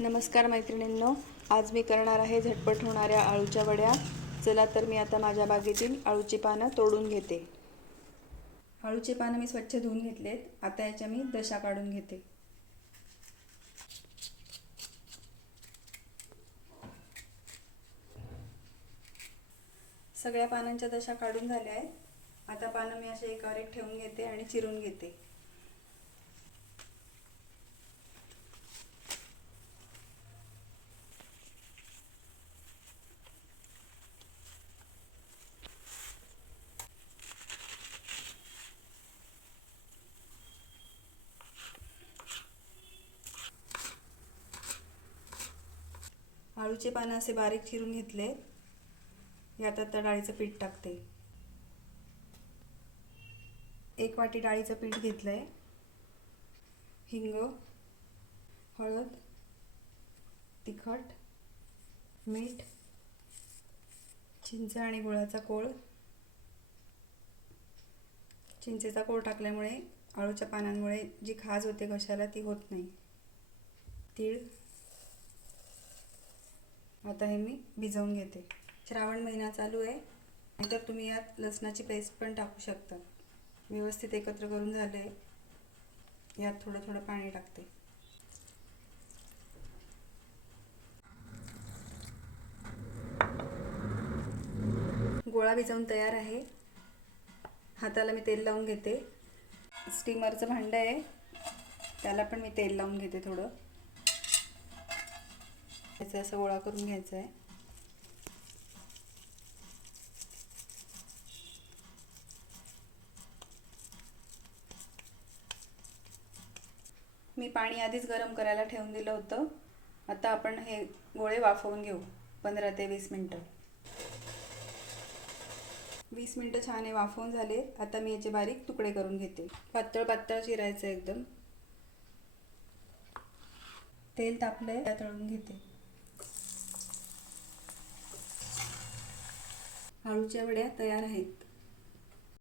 नमस्कार मैत्रिणींनो आज मी करणार आहे झटपट होणाऱ्या आळूच्या वड्या. चला तर मी आता माझ्या बागेतील आळूची पानं तोडून घेते. आळूचे पानं मी स्वच्छ धुवून घेतलेत. आता याच्या मी दशा काढून घेते. सगळ्या पानांच्या दशा काढून झाल्या आहेत. आता पानं मी असे एकावर एक ठेवून घेते आणि चिरून घेते. आळूचे पानं असे बारीक चिरून घेतले. यात आता डाळीचं पीठ टाकते. एक वाटी डाळीचं पीठ घेतलं आहे हिंग हळद तिखट मीठ चिंच आणि गुळाचा कोळ. चिंचेचा कोळ टाकल्यामुळे आळूच्या पानांमुळे जी खाज होते घशाला ती होत नाही. तीळ आता हे मी भिजवून घेते. श्रावण महिना चालू आहे. नाहीतर तुम्ही यात लसणाची पेस्ट पण टाकू शकता. व्यवस्थित एकत्र करून झालं आहे यात थोडं थोडं पाणी टाकते. गोळा भिजवून तयार आहे. हाताला मी तेल लावून घेते. स्टीमरचं भांडं आहे. त्याला पण मी तेल लावून घेते थोडं. याचा असं गोळा करून घ्यायचं आहे मी पाणी आधीच गरम करायला ठेवून दिलं होतं. आता आपण हे गोळे वाफवून घेऊ. पंधरा ते वीस मिनटं. वीस मिनटं छान हे वाफवून झाले. आता मी याचे बारीक तुकडे करून घेते. पातळ पातळ चिरायचं एकदम. तेल तापलं आहे तळून घेते. आळूच्या वड्या तयार आहेत.